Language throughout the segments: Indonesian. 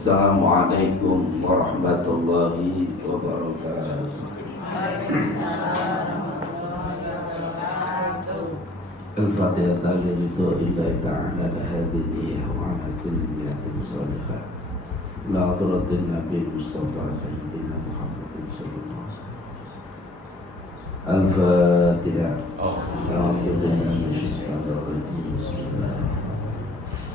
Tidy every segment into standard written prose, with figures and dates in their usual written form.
Assalamualaikum warahmatullahi wabarakatuh. Al-Fatihah lillahi ta'ala lahadiniya wa ala kulli niyatin salihah la hadratin Nabi Mustafa Sayyidina Muhammadin sallallahu alaihi wasallam. Al-Fatihah.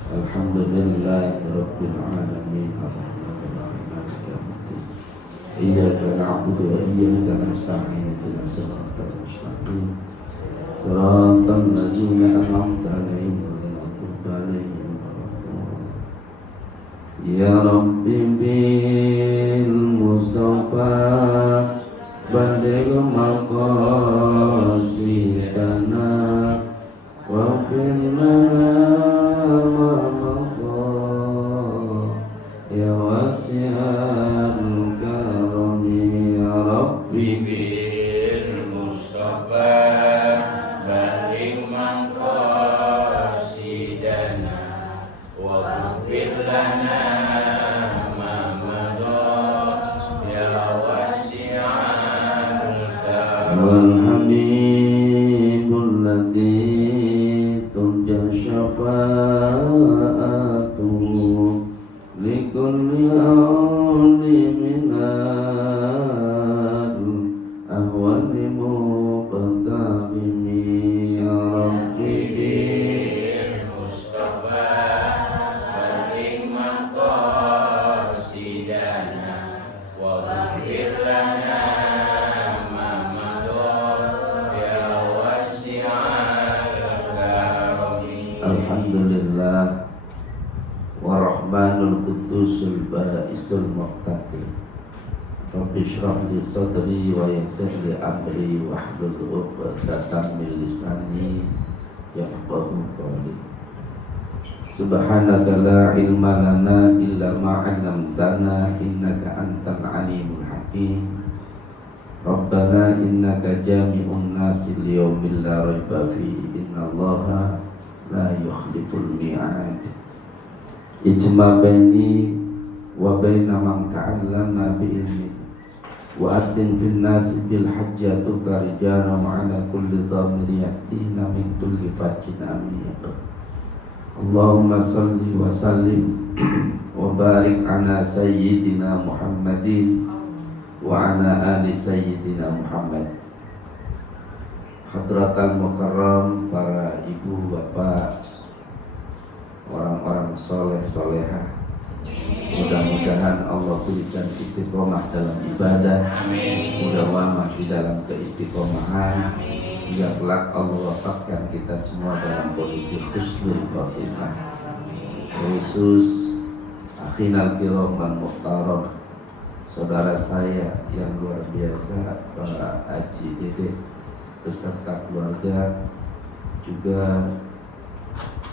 Alhamdulillahi Rabbil Alamin Ar-Rahmanir Rahim Maliki Yawmiddin Iyyaka na'budu wa iyyaka nasta'in ihdinas siratal mustaqim siratal ladzina an'amta 'alaihim ghairil maghdubi 'alaihim waladdallin. Ya Rabbi bil Mustafa balligh maqasidana waghfir lana ya wasi'al karami ya Rabbi bil Mustafa balligh maqasidana waghfir lana ma madha ya wasi'al karam wal habibul ladzi turja syafa'atuhu likulli awli minal ahwali muqtahimi ya Rabbi bil Mustafa balligh maqasidana waghfir lana ma madha ya wasi'al karami. Alhamdulillah Warahmanul Qudusul Ba'isul Muqtati Rabbi syrah li sadri wa yassir li amri wahlul 'uqdatam min lisani yafqahu qawli. Subhanaka la ilma lana illa ma 'allamtana innaka antal alimul hakim. Rabbana innaka jami'un nasi liyaumin la raiba fihi innallaha la yukhliful mi'ad. Ijma baini wa baina man ta'allama bi ilmi wa atin fil nasi bil hajjatuka rijana wa ala kulli dhamir yatina min kulli fajjin amiq. Allahumma salli wa sallim wa barik ala sayyidina Muhammadin wa ala ali sayyidina Muhammad. Hadratal mukarram, para ibu bapak, orang-orang soleh solehah, mudah-mudahan Allah berikan istiqomah dalam ibadah, mudah-mudahan di dalam keistiqomahan hingga kelak Allah wafatkan kita semua dalam kondisi husnul khotimah. Khusus akhinal kiram dan muhtaram, saudara saya yang luar biasa, Pak Haji Dede beserta keluarga, juga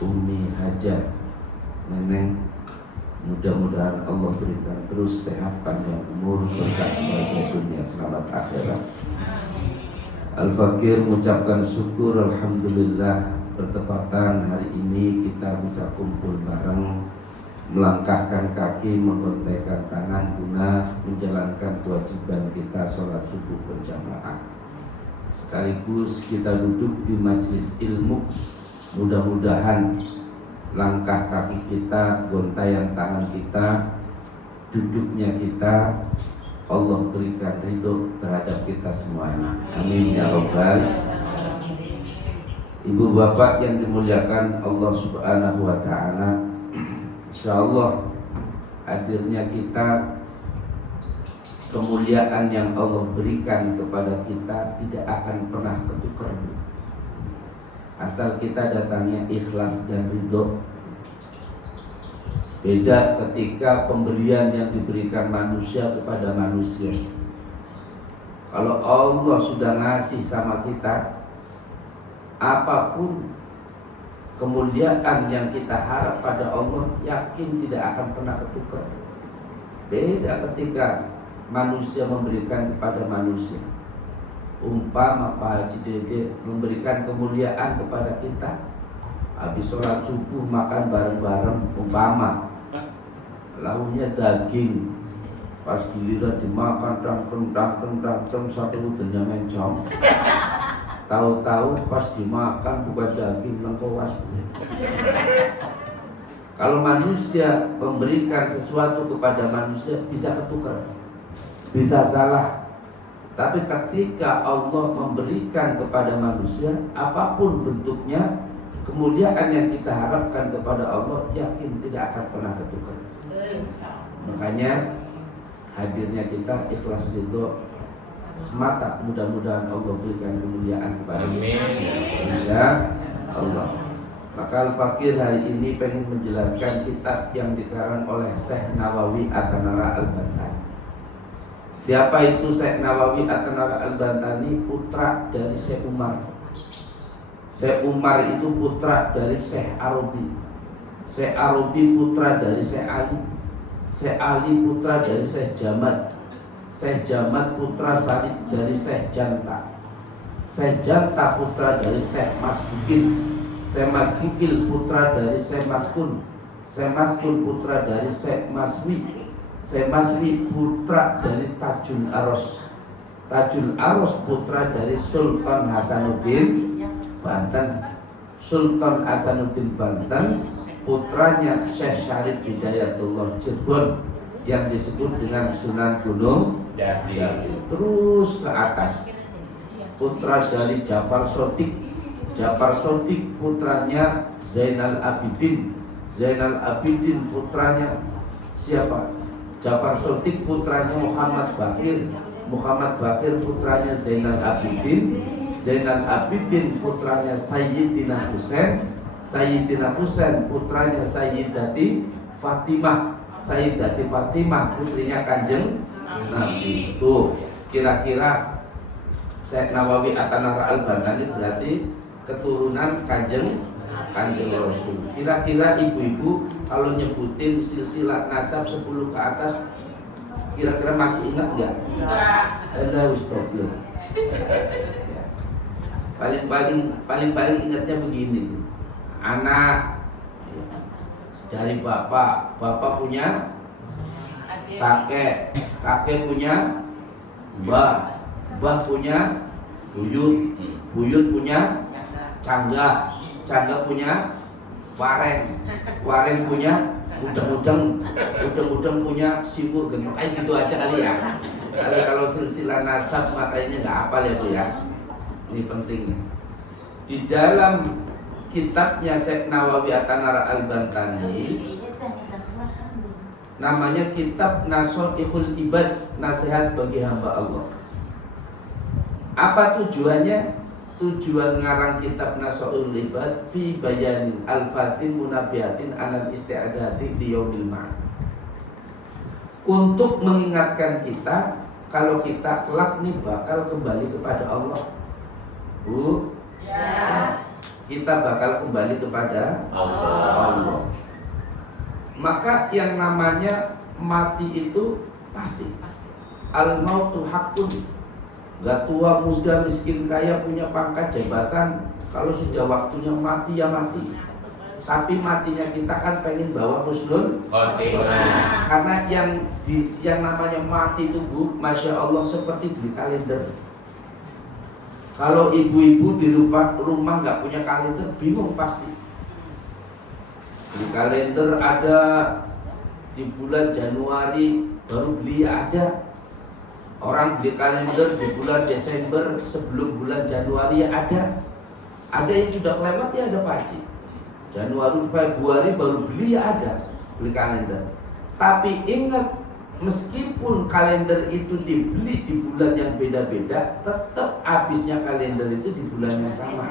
Umi Hajah, Neneng, mudah-mudahan Allah berikan terus sehat panjang umur, berkah kebahagiaan dunia, selamat akhirat. Al-Fakir mengucapkan syukur alhamdulillah bertepatan hari ini kita bisa kumpul bareng, melangkahkan kaki, menggontengkan tangan guna menjalankan kewajiban kita sholat subuh berjamaah. Sekaligus kita duduk di majelis ilmu. Mudah-mudahan langkah kaki kita, gontayan tangan kita, duduknya kita, Allah berikan ridho terhadap kita semuanya. Amin ya Rabbal. Ibu bapak yang dimuliakan Allah Subhanahu wa ta'ala, insyaallah hadirnya kita, kemuliaan yang Allah berikan kepada kita tidak akan pernah ketukar asal kita datangnya ikhlas dan ridho. Beda ketika pemberian yang diberikan manusia kepada manusia. Kalau Allah sudah ngasih sama kita, apapun kemuliaan yang kita harap pada Allah, yakin tidak akan pernah ketukar. Beda ketika manusia memberikan kepada manusia. Umpama Pak Haji Dede memberikan kemuliaan kepada kita, habis sholat subuh makan bareng-bareng, umpama launya daging. Pas giliran dimakan tentang sampai udarnya mencong. Tahu-tahu pas dimakan bukan daging lengkoas. Kalau manusia memberikan sesuatu kepada manusia bisa ketukar, bisa salah. Tapi ketika Allah memberikan kepada manusia apapun bentuknya, kemuliaan yang kita harapkan kepada Allah yakin tidak akan pernah ketukar. Makanya hadirnya kita ikhlas ridho semata, mudah-mudahan Allah berikan kemuliaan kepada kita. Insya Allah. Maka Al-Fakir hari ini pengen menjelaskan kitab yang dikarang oleh Syekh Nawawi At-Tanara Al-Bantani. Siapa itu Syekh Nawawi At-Tanara Al-Bantani? Putra dari Syekh Umar. Syekh Umar itu putra dari Syekh Arabi. Syekh Arabi putra dari Syekh Ali. Syekh Ali putra dari Syekh Jamad. Syekh Jamad putra dari Syekh Janta. Syekh Janta putra dari Syekh Masbukin. Syekh Masbukil putra dari Syekh Maskun. Syekh Maskun putra dari Syekh Maswi. Syekh Maswi putra dari Tajul Aros. Tajul Aros putra dari Sultan Hasanuddin Banten. Sultan Hasanuddin Banten putranya Syekh Syarif Hidayatullah Cirebon yang disebut dengan Sunan Gunung Jati. Terus ke atas, putra dari Jafar Sotik. Jafar Sotik putranya Zainal Abidin. Zainal Abidin putranya siapa? Jafar Sotik putranya Muhammad Bakir. Muhammad Bakir putranya Zainal Abidin. Zainal Abidin putranya Sayyidina Husain. Sayyidina Husain putranya Sayyidati Fatimah. Sayyidati Fatimah putrinya Kanjeng Nabi. Itu kira-kira Syekh Nawawi At-Tanara Al-Bantani berarti keturunan Kanjeng Rasul. Kira-kira ibu-ibu kalau nyebutin silsilah nasab 10 ke atas, kira-kira masih ingat enggak? Ada stop belum? Paling ingatnya begini. Anak dari bapak punya kakek punya mbah punya buyut punya cangga punya wareng punya udeng punya sibur genok. Gitu aja kali ya. Kalau silsilah nasab makanya nggak hafal ya Bu ya. Ini pentingnya. Di dalam kitabnya Syekh Nawawi At-Tanara Al-Bantani namanya kitab Nashihul Ibad, nasihat bagi hamba Allah. Apa tujuannya? Tujuan ngarang kitab Nashihul Ibad fi bayanin al-fatin munabiatin alal isti'adati di yaumil ma'ad. Untuk mengingatkan kita kalau kita kelak nih bakal kembali kepada Allah. Bu? Ya. Kita bakal kembali kepada Allah. Maka yang namanya mati itu pasti. Al-mautu haqqun. Gak tua, muda, miskin, kaya, punya pangkat, jabatan, kalau sudah waktunya mati ya mati. Tapi matinya kita kan pengen bawa husnul khotimah. Karena yang namanya mati itu Bu, Masya Allah seperti di kalender. Kalau ibu-ibu di rumah nggak punya kalender, bingung pasti. Di kalender ada di bulan Januari baru beli ada. Orang beli kalender di bulan Desember sebelum bulan Januari ada. Ada yang sudah kelewat ya ada Pak Haji. Januari Februari baru beli ada beli kalender. Tapi ingat, meskipun kalender itu dibeli di bulan yang beda-beda, tetap habisnya kalender itu di bulan yang sama.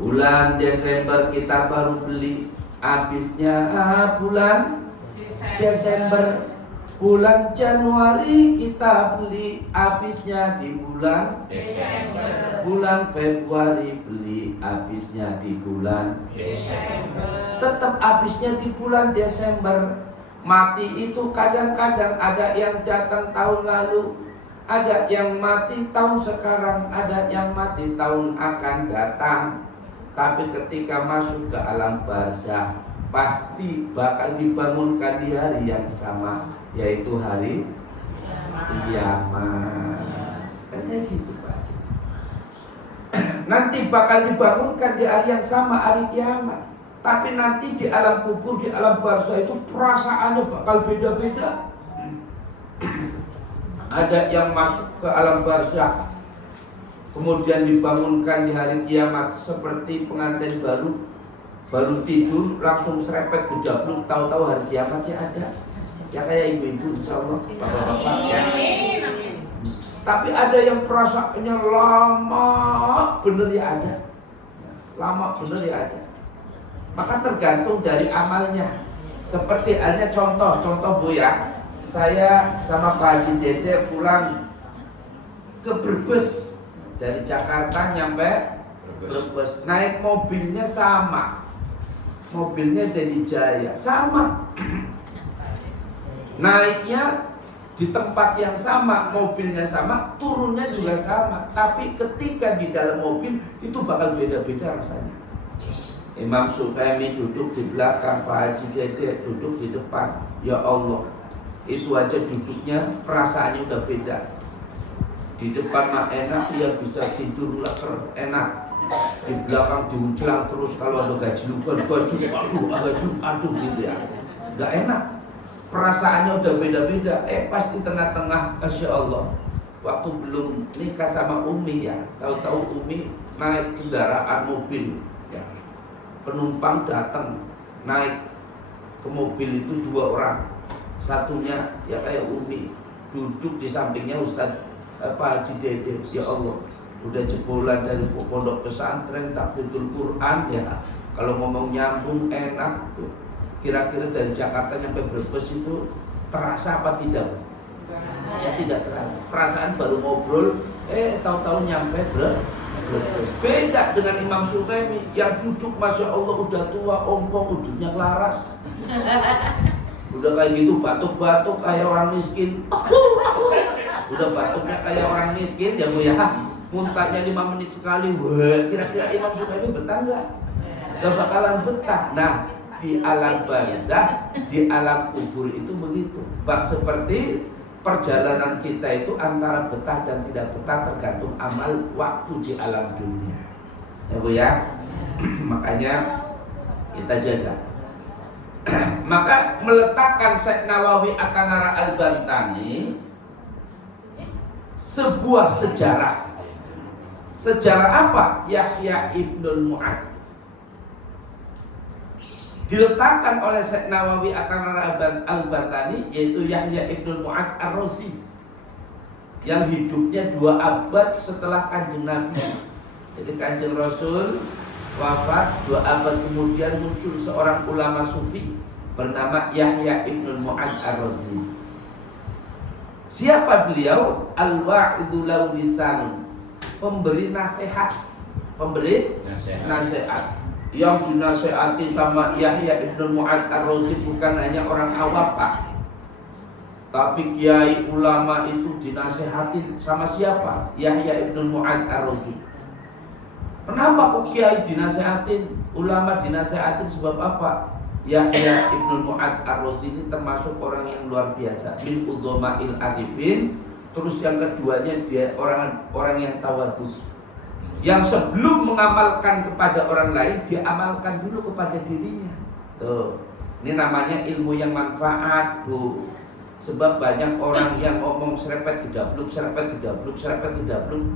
Bulan Desember kita baru beli, habisnya bulan Desember. Bulan Januari kita beli, habisnya di bulan Desember. Bulan Februari beli, habisnya di bulan Desember. Tetap habisnya di bulan Desember. Mati itu kadang-kadang ada yang datang tahun lalu, ada yang mati tahun sekarang, ada yang mati tahun akan datang. Tapi ketika masuk ke alam barzah, pasti bakal dibangunkan di hari yang sama, yaitu hari kiamat. Kayak gitu Pak Haji. Nanti bakal dibangunkan di hari yang sama, hari kiamat. Tapi nanti di alam kubur, di alam barzah itu perasaannya bakal beda-beda. Ada yang masuk ke alam barzah, kemudian dibangunkan di hari kiamat seperti pengantin baru tidur langsung serempet gedabluk, tahu-tahu hari kiamatnya ada. Ya kayak ibu-ibu insyaallah, bapak-bapak ya. Tapi ada yang perasaannya lama bener ya ada. Lama bener ya ada. Maka tergantung dari amalnya. Seperti halnya contoh Bu ya. Saya sama Pak Haji Dede pulang ke Brebes dari Jakarta nyampe Brebes, naik mobilnya sama, mobilnya dari Jaya sama, naiknya di tempat yang sama, mobilnya sama, turunnya juga sama, tapi ketika di dalam mobil itu bakal beda-beda rasanya. Imam Suhaimi duduk di belakang, Pak Haji Dede duduk di depan. Ya Allah, itu aja duduknya perasaannya udah beda. Di depan mah enak, dia bisa tidur leker, enak. Di belakang diunclang terus, kalau ada gajlukan, aduh gitu ya, gak enak. Perasaannya udah beda-beda. Pas di tengah-tengah, Masya Allah, waktu belum nikah sama Umi ya, tahu-tahu Umi naik kendaraan mobil ya. Penumpang datang naik ke mobil itu 2 orang, satunya ya kayak Umi, duduk di sampingnya Ustadz Pak Haji Dede. Ya Allah, udah jebolan dari pondok pesantren, tahfidzul Quran ya. Kalau ngomong nyambung enak. Kira-kira dari Jakarta nyampe Brebes itu terasa apa tidak? Ya tidak terasa. Perasaan baru ngobrol, tahu-tahu nyampe Brebes. Beda dengan Imam Suhaimi yang duduk Masya Allah udah tua, ompong, udutnya laras. Udah kayak gitu batuk-batuk kayak orang miskin. Udah batuknya kayak orang miskin ya Bu ya. Muntahnya 5 menit sekali. Wah, kira-kira Imam Suhaimi betah enggak? Gak bakalan betah. Nah, di alam barzah, di alam kubur itu begitu. Bak seperti perjalanan kita itu antara betah dan tidak betah tergantung amal waktu di alam dunia. Ya Bu ya. Makanya kita jaga. Maka meletakkan Syekh Nawawi At-Tanara Al-Bantani sebuah sejarah. Sejarah apa? Yahya Ibnul Mu'ad diletakkan oleh Syekh Nawawi At-Tanara Al-Bantani, yaitu Yahya Ibnul Mu'ad Ar-Razi, yang hidupnya 2 abad setelah Kanjeng Nabi. Jadi Kanjeng Rasul wafat 2 abad kemudian muncul seorang ulama sufi bernama Yahya Ibnul Mu'ad Ar-Razi. Siapa beliau? Al-Wa'idhu lau lisan, pemberi nasihat. Pemberi nasihat. Yang dinasihati sama Yahya Ibnul Mu'ad Ar-Razi bukan hanya orang awam Pak, tapi kiai ulama itu dinasihati sama siapa? Yahya Ibnul Mu'ad Ar-Razi. Kenapa kok kiai dinasihatin, ulama dinasihatin, sebab apa? Yahya Ibnul Mu'ad Ar-Razi ini termasuk orang yang luar biasa, min udhama'il arifin. Terus yang keduanya dia orang yang tawadhu, yang sebelum mengamalkan kepada orang lain, dia amalkan dulu kepada dirinya. Tuh, ini namanya ilmu yang manfaat Bu. Sebab banyak orang yang ngomong serempet gedabluk,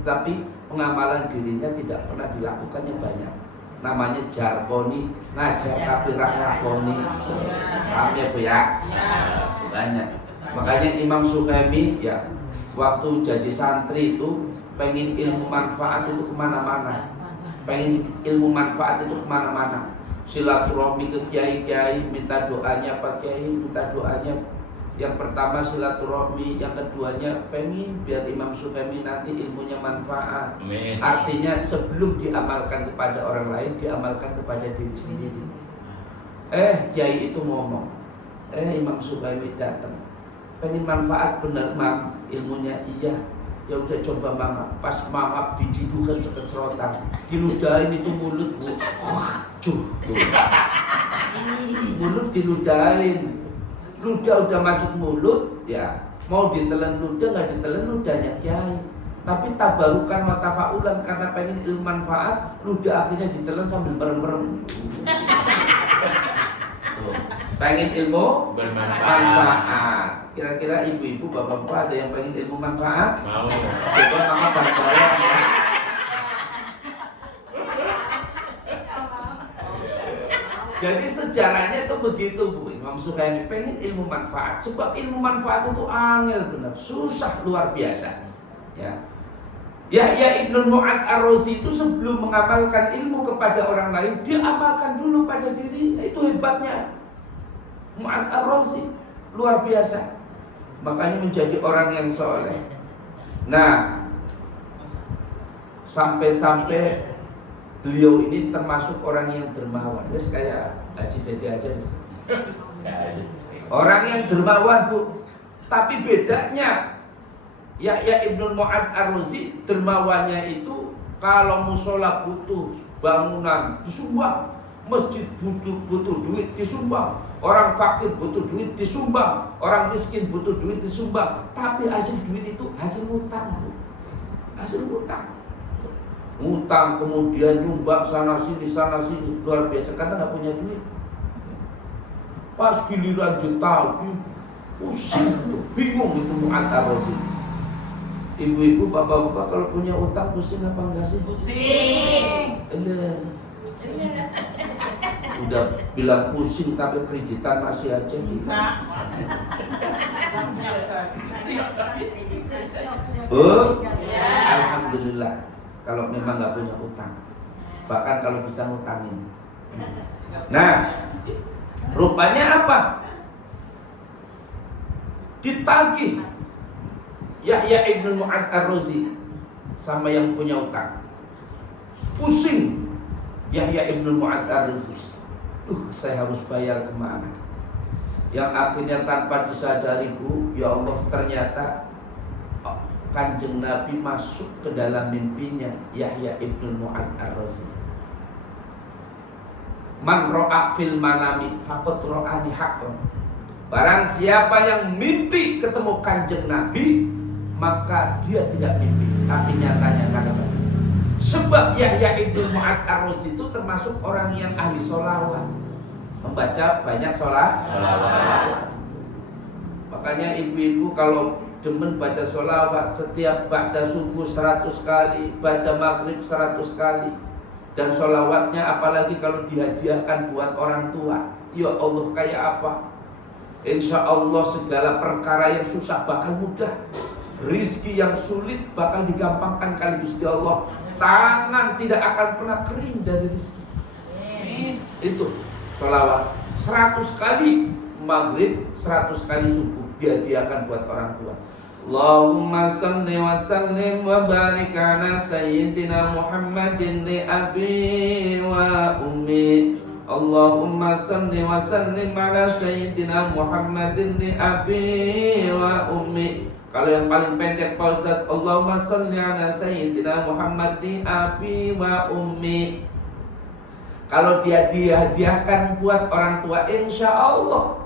tapi pengamalan dirinya tidak pernah dilakukannya banyak. Namanya jargoni, ngajar tapi rakoni. Paham ya Bu ya? Banyak. Makanya Imam Suhaimi ya, waktu jadi santri itu pengen ilmu manfaat itu kemana-mana, silaturahmi ke kiai-kiai, minta doanya Pak Kiai, minta doanya. Yang pertama silaturahmi, yang keduanya pengen biar Imam Suhaimi nanti ilmunya manfaat. Amin. Artinya sebelum diamalkan kepada orang lain, diamalkan kepada diri sendiri. Kiai itu ngomong, Imam Suhaimi datang, pengen manfaat bener Mam, ilmunya iya. Ya udah coba mama, pas mama dijidukan sekecerotan, diludahin itu mulut Bu, tuh. Mulut diludahin. Ludah udah masuk mulut, ya mau ditelan ludah, nggak ditelan ludahnya kiai. Tapi tabarukan wa tafaulan karena pengen ilmu manfaat, ludah akhirnya ditelan sambil merem-merem. Pengen ilmu manfaat. Kira-kira ibu-ibu, bapak-bapak ada yang pengen ilmu manfaat? Mau. Coba mama bareng-bareng ya. Jadi sejarahnya itu begitu Bu. Imam Suhaimi pengen ilmu manfaat. Sebab ilmu manfaat itu angel benar, susah luar biasa. Ya. Yahya Ibnul Mu'ad Ar-Razi itu sebelum mengamalkan ilmu kepada orang lain, dia amalkan dulu pada dirinya. Itu hebatnya Mu'ad Ar-Razi, luar biasa. Makanya menjadi orang yang soleh. Nah, sampai-sampai beliau ini termasuk orang yang dermawan. Wes kayak Haji Dede aja. Orang yang dermawan Bu. Tapi bedanya Yahya Ibnul Mu'ad Ar-Razi dermawannya itu kalau musola butuh bangunan disumbang, masjid butuh duit disumbang, orang fakir butuh duit disumbang, orang miskin butuh duit disumbang. Tapi hasil duit itu hasil utang Bu. Hasil utang. Utang kemudian nyumbang sana sini luar biasa karena nggak punya duit. Pas giliran ditagih pusing tuh, bingung itu Mu'ad Ar-Razi. Ibu-ibu, bapak-bapak kalau punya utang pusing apa enggak sih? Pusing. Udah bilang pusing tapi kreditan masih aja gitu. Bu, alhamdulillah kalau memang nggak punya utang, bahkan kalau bisa ngutangin. Nah, rupanya apa? Ditagih Yahya Ibnul Mu'ad Ar-Razi sama yang punya utang. Pusing Yahya Ibnul Mu'ad Ar-Razi. Saya harus bayar kemana? Yang akhirnya tanpa disadari Bu, ya Allah, ternyata Kanjeng Nabi masuk ke dalam mimpinya Yahya Ibnul Mu'ad Ar-Razi. Man ro'a fil manami faqad ro'ani haqqan. Barang siapa yang mimpi ketemu Kanjeng Nabi, maka dia tidak mimpi, tapi nyatanya kata. Sebab Yahya Ibnul Mu'ad Ar-Razi itu termasuk orang yang ahli sholawat, membaca banyak sholawat. Makanya ibu-ibu kalau demen baca sholawat, setiap baca subuh 100 kali, baca maghrib 100 kali. Dan sholawatnya apalagi kalau dihadiahkan buat orang tua, ya Allah kayak apa? Insya Allah segala perkara yang susah bakal mudah, rizki yang sulit bakal digampangkan kali Gusti Allah. Tangan tidak akan pernah kering dari rizki. Itu sholawat 100 kali maghrib, 100 kali subuh dihadiahkan buat orang tua. Allahumma salli wa sallim wa barik ala sayyidina Muhammadin li abi wa ummi. Allahumma salli wa sallim ala sayyidina Muhammadin li abi wa ummi. Kalau yang paling pendek Pak Ustaz, Allahumma salli ala sayyidina Muhammad li abi wa ummi. Kalau dia dihadiahkan buat orang tua, insya Allah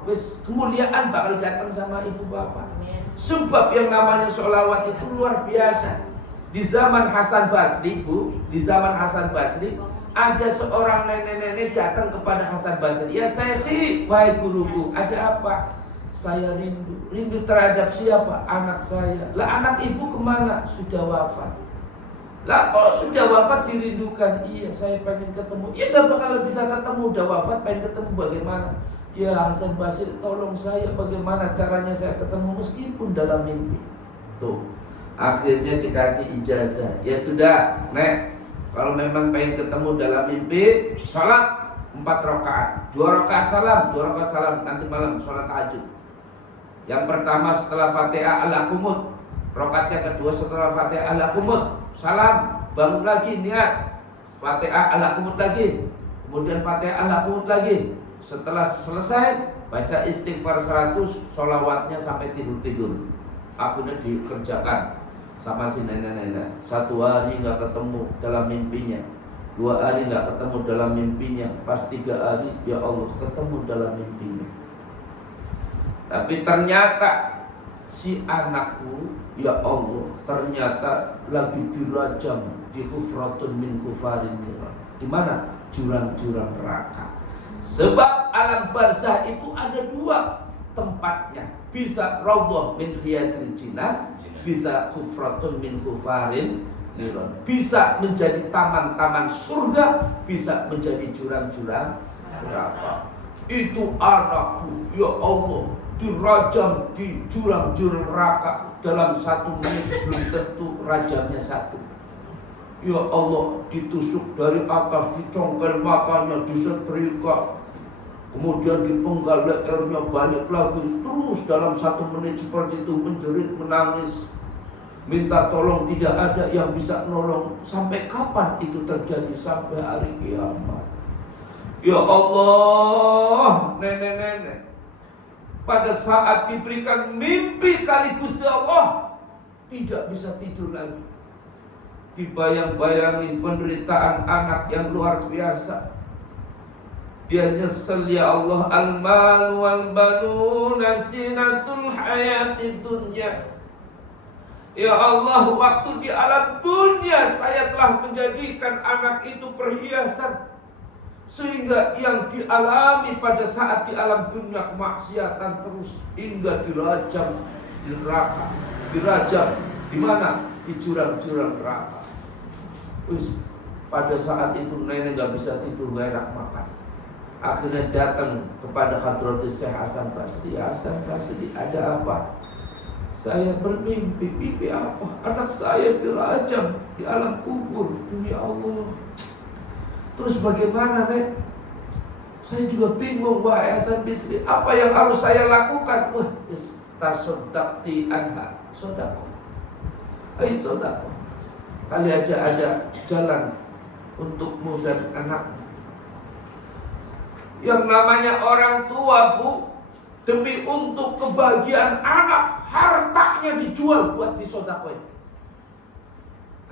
kemuliaan bakal datang sama ibu bapak. Sebab yang namanya sholawat itu luar biasa. Di zaman Hasan Basri Bu, di zaman Hasan Basri ada seorang nenek-nenek datang kepada Hasan Basri. Ya Syekhi, wahai guruku, ada apa? Saya rindu terhadap siapa? Anak saya. Lah anak ibu kemana? Sudah wafat. Lah kalau sudah wafat dirindukan. Iya, saya pengen ketemu. Ya gak bakal bisa ketemu, udah wafat pengen ketemu bagaimana? Ya Hasan Basri, tolong saya bagaimana caranya saya ketemu meskipun dalam mimpi. Tuh, akhirnya dikasih ijazah. Ya sudah, Nek, kalau memang pengen ketemu dalam mimpi, sholat 4 rakaat, 2 rakaat salam, 2 rakaat salam, nanti malam sholat tahajud. Yang pertama setelah Fatihah al-Qunut, rakaat kedua setelah Fatihah al-Qunut, salam, bangun lagi niat Fatihah al-Qunut lagi, kemudian Fatihah al-Qunut lagi. Setelah selesai baca istighfar 100, sholawatnya sampai tidur-tidur. Akhirnya dikerjakan sama si nenek-nenek. 1 hari nggak ketemu dalam mimpinya. 2 hari nggak ketemu dalam mimpinya, pas 3 hari ya Allah ketemu dalam mimpinya. Tapi ternyata si anakku ya Allah ternyata lagi dirajam di hufratun min hufarin niran. Di mana? Jurang-jurang neraka. Sebab alam barzah itu ada 2 tempatnya. Bisa raudhah min riyadil jinan, bisa hufratun min hufarin niran. Bisa menjadi taman-taman surga, bisa menjadi jurang-jurang neraka. Itu anakku ya Allah dirajam di jurang-jurang neraka dalam 1 menit, belum tentu rajamnya 1. Ya Allah ditusuk dari atas, dicongkel matanya, disetrika, kemudian dipenggal lehernya, balik lagi, terus dalam 1 menit seperti itu menjerit, menangis, minta tolong, tidak ada yang bisa nolong. Sampai kapan itu terjadi? Sampai hari kiamat. Ya Allah, nenek-nenek pada saat diberikan mimpi kali Gusti Allah tidak bisa tidur lagi. Dibayang-bayangi penderitaan anak yang luar biasa. Dia nyesel, ya Allah, al-mal wal banuna zinatul hayati dunya. Ya Allah, waktu di alam dunia saya telah menjadikan anak itu perhiasan, sehingga yang dialami pada saat di alam dunia kemaksiatan terus hingga dirajam di neraka. Dirajam di mana? Di jurang-jurang neraka. Pada saat itu nenek gak bisa tidur, gak enak makan. Akhirnya datang kepada Hadratus Syekh Hasan Basri. Hasan Basri, ada apa? Saya bermimpi. Mimpi apa? Anak saya dirajam di alam kubur. Ya Allah. Terus bagaimana, Nek? Saya juga bingung, wahai Hasan Basri. Apa yang harus saya lakukan? Wah, tasoddaqti anha. Sodaqo. Hai sodaqo. Kali aja ada jalan untukmu dan anakmu. Yang namanya orang tua, Bu, demi untuk kebahagiaan anak, hartanya dijual buat disodakoin.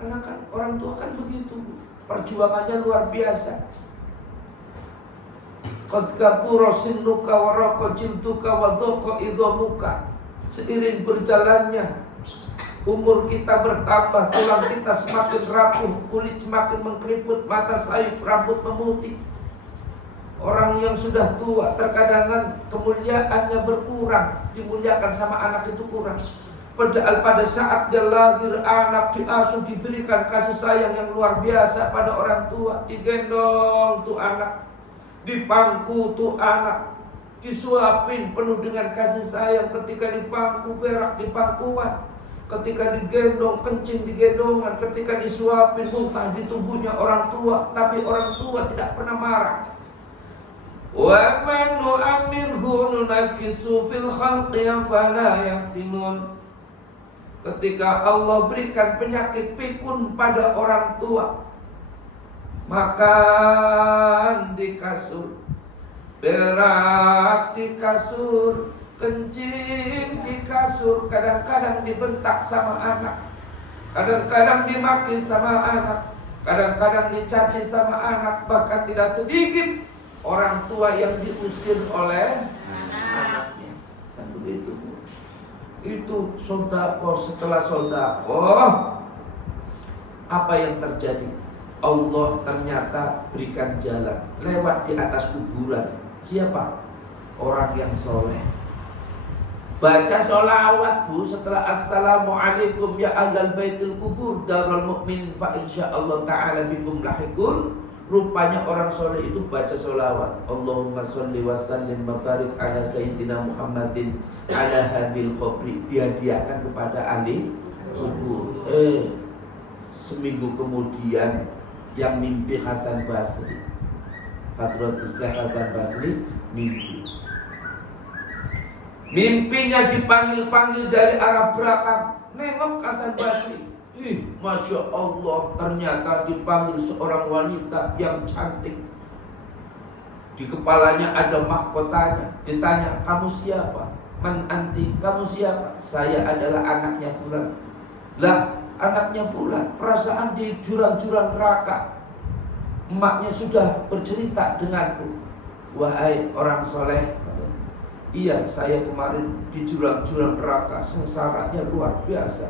Anak kan, orang tua kan begitu, Bu. Perjuangannya luar biasa. Qad kabura sinnuka wa raqa jilduka wa dhaqa idhamuka. Seiring berjalannya umur kita bertambah, tulang kita semakin rapuh, kulit semakin mengkeriput, mata sayup, rambut memutih. Orang yang sudah tua terkadang kemuliaannya berkurang, dimuliakan sama anak itu kurang. Padahal pada saat dia lahir, anak diasuh, diberikan kasih sayang yang luar biasa pada orang tua. Digendong tuh anak, dipangku tuh anak, disuapin penuh dengan kasih sayang. Ketika dipangku berak di pangkuan, ketika digendong kencing di gendongan, ketika disuapin muntah di tubuhnya orang tua. Tapi orang tua tidak pernah marah. Wa man nu'ammirhu nunakisu fil khalqi fala yahtimun. Ketika Allah berikan penyakit pikun pada orang tua, makan di kasur, berak di kasur, kencing di kasur, kadang-kadang dibentak sama anak, kadang-kadang dimaki sama anak, kadang-kadang dicaci sama anak. Bahkan tidak sedikit orang tua yang diusir oleh anaknya. Dan begitu, itu sodako setelah sodako, apa yang terjadi? Allah ternyata berikan jalan lewat di atas kuburan. Siapa? Orang yang soleh. Baca sholawat, Bu, setelah assalamualaikum ya ahlal baitil kubur darul mu'minin fa insyaallah ta'ala bikum lahikun. Rupanya orang soleh itu baca sholawat. Allahumma sholli wa sallim wa barik ala sayyidina Muhammadin ala hadil qabri. Dihadiahkan kepada ahli kubur. Seminggu kemudian yang mimpi Hasan Basri, Hadratus Syekh Hasan Basri mimpi. Mimpinya dipanggil-panggil dari arah belakang. Nengok Hasan Basri. Masya Allah, ternyata dipanggil seorang wanita yang cantik. Di kepalanya ada mahkotanya. Ditanya, kamu siapa? Man anti, kamu siapa? Saya adalah anaknya Fulan. Lah, anaknya Fulan, perasaan di jurang-jurang neraka. Emaknya sudah bercerita denganku, wahai orang soleh, iya saya kemarin di jurang-jurang neraka, sengsaranya luar biasa.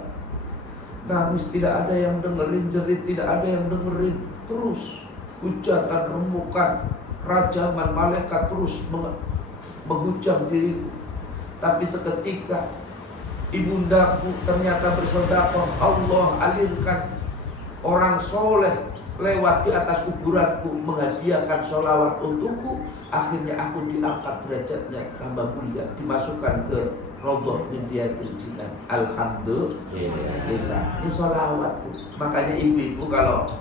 Nangis tidak ada yang dengerin, jerit tidak ada yang dengerin, terus hujatan, remukan, rajaman malaikat terus menghujam diriku. Tapi seketika ibundaku ternyata bersedekah, Allah alirkan orang soleh lewat di atas kuburanku menghadiahkan sholawat untukku. Akhirnya aku diangkat derajatnya tambah mulia, dimasukkan ke Raudhah min Riyadhil Jinan. Alhamdulillah. Ini sholawatku. Makanya ibu-ibu kalau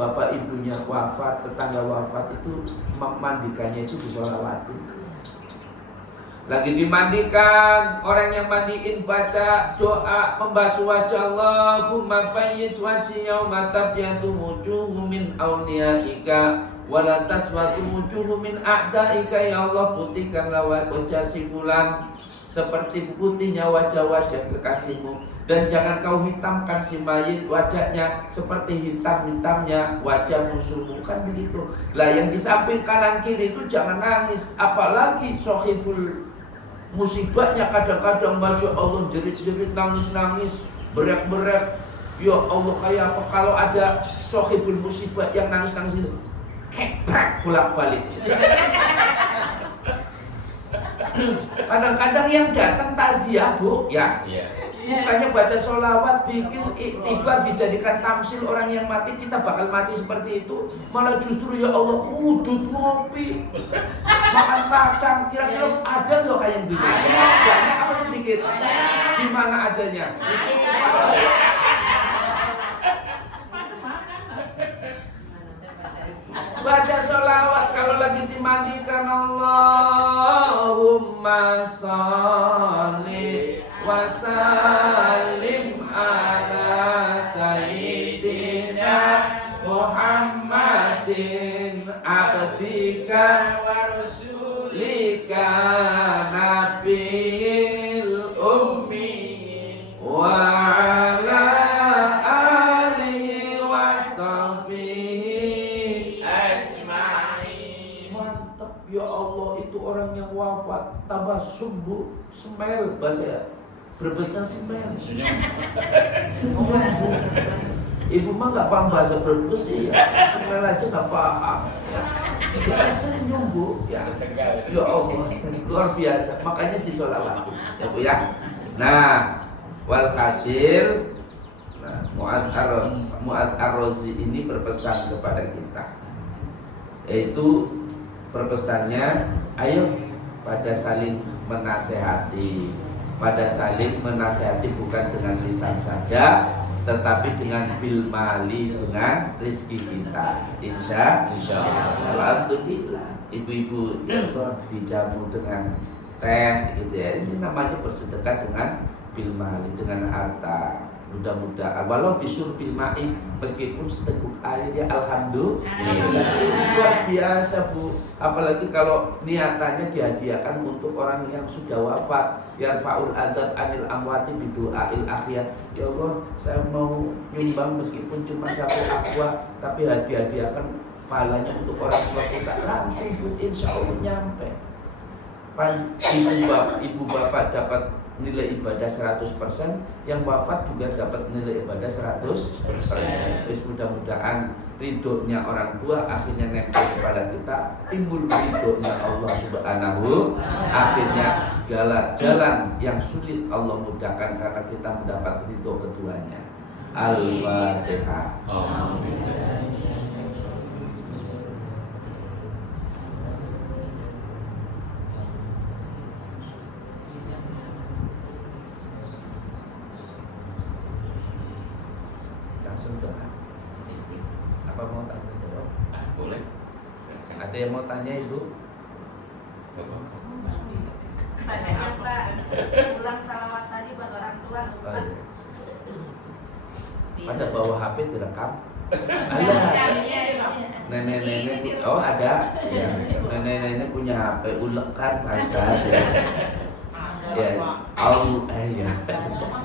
bapak ibunya wafat, tetangga wafat itu memandikannya itu disholawati. Lagi dimandikan, orang yang mandiin baca doa membasuh wajah, Allahumma bayyid wajhi yauma tabyadu wujuhu min awliyaika wa la taswadu wujuhu min a'daika. Ya Allah, putihkanlah wajah si fulan seperti putihnya wajah-wajah kekasihmu, dan jangan kau hitamkan si mayit wajahnya seperti hitam-hitamnya wajah musuhmu. Kan begitu. Lah yang di samping kanan kiri itu jangan nangis, apalagi sohibul musibahnya kadang-kadang Masya Allah jerit-jerit, nangis-nangis, berak-berak. Ya Allah, kayak apa kalau ada sohibul musibah yang nangis-nangis itu keprak bolak-balik. Kadang-kadang yang datang takziah, Bu, ya bukannya baca sholawat, zikir, iktibar, dijadikan tamsil orang yang mati, kita bakal mati seperti itu. Malah justru ya Allah, udut ngopi, makan kacang. Kira-kira ada nggak kayak yang begini? Banyak apa sedikit? Di mana adanya? Baca sholawat kalau lagi dimandikan, Allahumma sholli wa sallim ala sayyidina Muhammadin abdika wa rasulika nabiyil ummi wa ala alihi wa sahbihi ajma'in. Mantap ya Allah, itu orang yang wafat tabasum, Bu, smile bahasa ya. Brebesnya smile. Ibu mah nggak paham bahasa Brebes ya, smile aja nggak paham. Kita senyum, Bu, ya. Ya Allah, luar biasa. Makanya disolawati, ya Bu ya. Nah, walhasil, nah, Mu'ad Ar-Razi ini berpesan kepada kita, yaitu berpesannya, ayo pada saling menasehati. Pada saling menasehati bukan dengan lisan saja, tetapi dengan bil mali, dengan rezeki kita. Insya Allah. Alhamdulillah, ibu-ibu dijamu dengan teh gitu ya. Ini namanya bersedekah dengan bil mali, dengan harta. Mudah-mudahan walau bisur bil ma'i, meskipun seteguk air ya alhamdulillah. Luar biasa, Bu. Apalagi kalau niatannya dihadiahkan untuk orang yang sudah wafat, yarfa'ul adzab anil amwati bidu'ail akhiyat. Ya Allah, saya mau nyumbang meskipun cuma 1 aqua, tapi hadiahkan pahalanya untuk orang tua kita. Langsung, Bu, insya Allah nyampe. Ibu bapak dapat nilai ibadah 100%, yang wafat juga dapat nilai ibadah 100%. Mudah-mudahan ridhonya orang tua akhirnya nempel kepada kita, timbul ridhonya Allah Subhanahu. Akhirnya segala jalan yang sulit Allah mudahkan karena kita mendapat ridho keduanya. Al-Fatihah. Apa mau tanya jawab? Boleh. Ada yang mau tanya, Ibu? Tanya apa? Ulang salawat tadi buat orang tua. Oh, iya. Pada bawa HP direkam. Ada. Nenek-nenek, oh ada. Ya. Nenek-nenek punya HP, ulekan pasal ya. Yes. Oh, ya.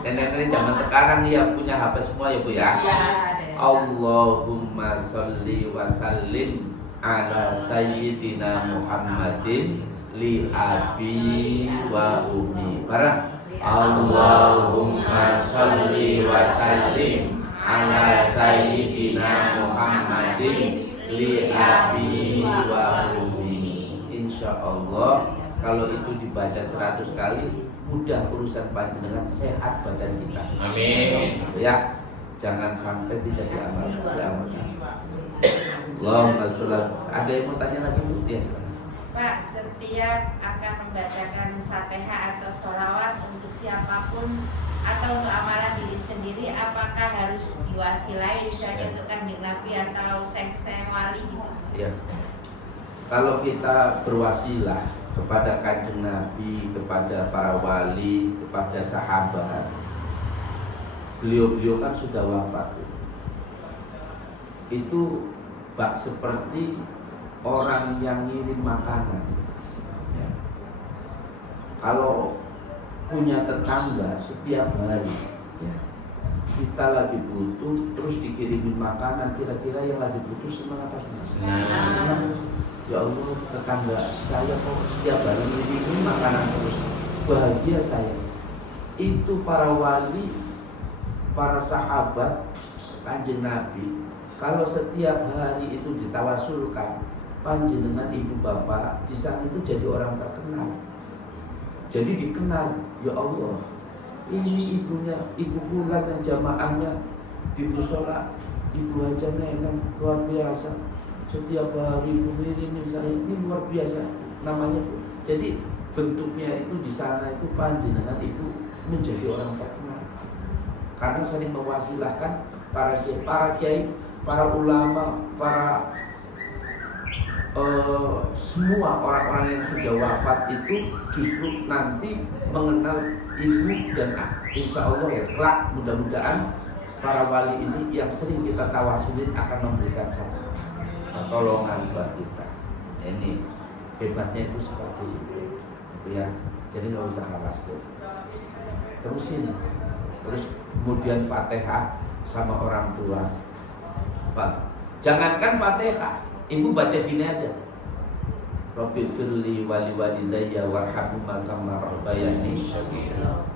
Nenek-nenek zaman sekarang ya punya HP semua ya, Bu ya. Iya, ada. Allahumma sholli wa sallim ala sayyidina Muhammadin li abi wa ummi. Barang Allahumma sholli wa sallim ala sayyidina Muhammadin li abi wa ummi. Insyaallah kalau itu dibaca 100 kali mudah urusan panjenengan, sehat badan kita. Amin. Ya, jangan sampai tidak diamalkan. Allahumma sholli. Ada yang mau tanya lagi Bu? Ya, Pak, setiap akan membacakan Fatihah atau sholawat untuk siapapun atau untuk amalan diri sendiri, apakah harus diwasilai misalnya untuk Kanjeng Nabi atau sekse wali gitu? ya. Kalau kita berwasilah kepada Kanjeng Nabi, kepada para wali, kepada sahabat, beliau-beliau kan sudah wafat. Itu bak seperti orang yang ngirim makanan. Ya. Kalau punya tetangga setiap hari, ya, kita lagi butuh terus dikirimin makanan, kira-kira yang lagi butuh senang apa senang? Ya Allah, tetangga saya kok setiap hari ngirimin makanan terus, bahagia saya. Itu para wali, para sahabat Kanjeng Nabi, kalau setiap hari itu ditawasulkan, panjenengan ibu bapak di sana itu jadi orang terkenal. Jadi dikenal, ya Allah, ini ibunya, ibu fulan dan jamaahnya di musola, ibu Haja Neneng luar biasa. Setiap hari ibu ini saya, ini luar biasa namanya. Jadi bentuknya itu di sana itu panjenengan ibu menjadi orang terkenal karena sering mewasilahkan para kiai, para ulama, para semua orang-orang yang sudah wafat itu justru nanti mengenal ibu, dan insya Allah ya kelak mudah-mudahan para wali ini yang sering kita tawasulin akan memberikan satu pertolongan buat kita. Ini hebatnya itu seperti itu, ya. Jadi nggak usah khawatir. Terusin, terus kemudian Fatihah sama orang tua. Jangankan Fatihah, ibu baca gini aja. Rabbi firli wali walidayya warhamhuma kama rabbayani shaghira.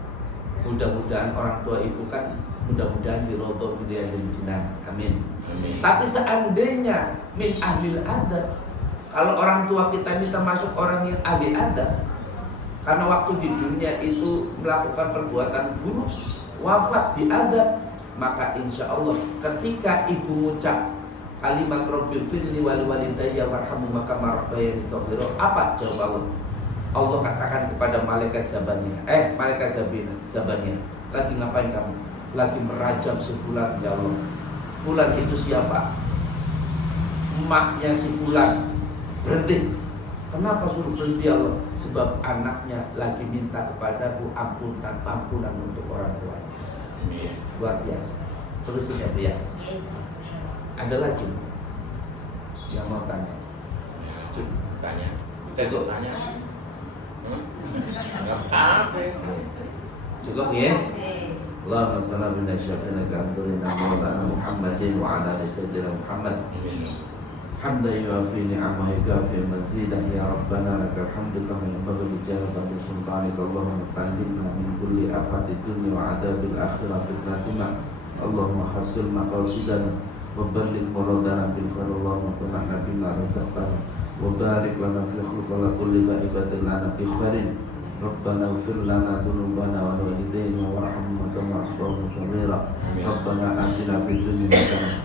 Mudah-mudahan orang tua ibu kan mudah-mudahan dirodho bidayadil jinan. Amin. Amin. Tapi seandainya min ahlil adab, kalau orang tua kita ini termasuk orang yang ahli adab, karena waktu di dunia itu melakukan perbuatan buruk, wafat di adab, maka insya Allah ketika ibu mengucap kalimat Rabbil firli wali walidayya warhamhuma kama rabbayani shaghira, apa jawab Allah? Allah katakan kepada malaikat Zabaniyah, malaikat Zabaniyah, lagi ngapain kamu? Lagi merajam si Fulan, ya Allah. Fulan itu siapa? Emaknya si Fulan. Berhenti. Kenapa suruh berhenti Allah? Sebab anaknya lagi minta kepadaku ampunan untuk orang tuanya. Luar biasa. Terus ini ya. Ada lagi yang mau tanya? Tanya. Kita ikut tanya. Cukup ya? Allahumma salli ala sayyidina Muhammadin wa ala ali sayyidina Muhammad. Hamdan yuafi ni'amahu yukafi mazidah, ya Rabbana lakal hamdu kama yanbaghi li jalali sultanika. Allahumma sallimna min kulli afati dunya wa adabil akhirah fitnatina. Allahumma hasil maqasidana wa balligh muradana bil khair. Allahumma kun nabiyina rasulana wa barik lana fi khulqina kulli ibadin lana bi khairin. Rabbana ighfir lana dhunubana wa walidayna warhamna kama rabbayana shaghira. Rabbana atina fid dunya hasanah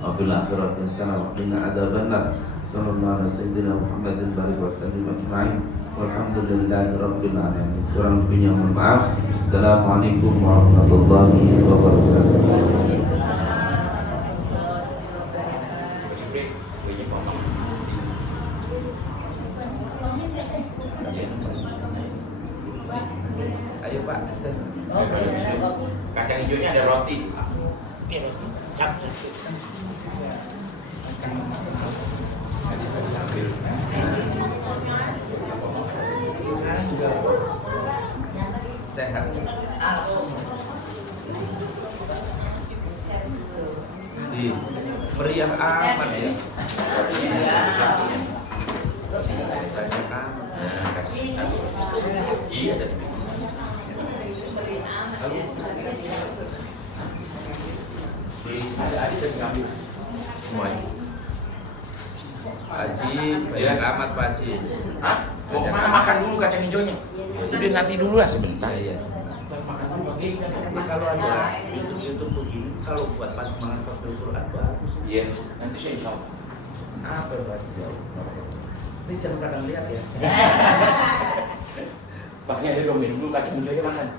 wa fil akhirati hasanah wa qina adzabannar. Sallallahu alaihi sayyidina Muhammadin barik wa sallim ajma'in. Walhamdulillahi rabbil alamin. Kurang lebihnya mohon maaf. Assalamualaikum warahmatullahi wabarakatuh. Ayo Pak. Kacang hijaunya ada roti. Sehat. Meriah amat ya. Saya kan. Nah, kasih satu. Iya tadi. Ada adik tadi ngambil semuanya. Pak Haji, banyak amat Pak Haji. Hah? Mau kemana makan dulu kacang hijaunya? Udah nanti dulu lah sebentar. Iya. Makan dulu lagi. Ini kalau ada YouTube begini, kalau buat pantangan Fadlul Quran bagus. Iya, nanti saya insya Allah. Apa Pak Haji? Ini jangan kadang lihat ya. Pakai aja dong minum dulu kacang hijaunya makan.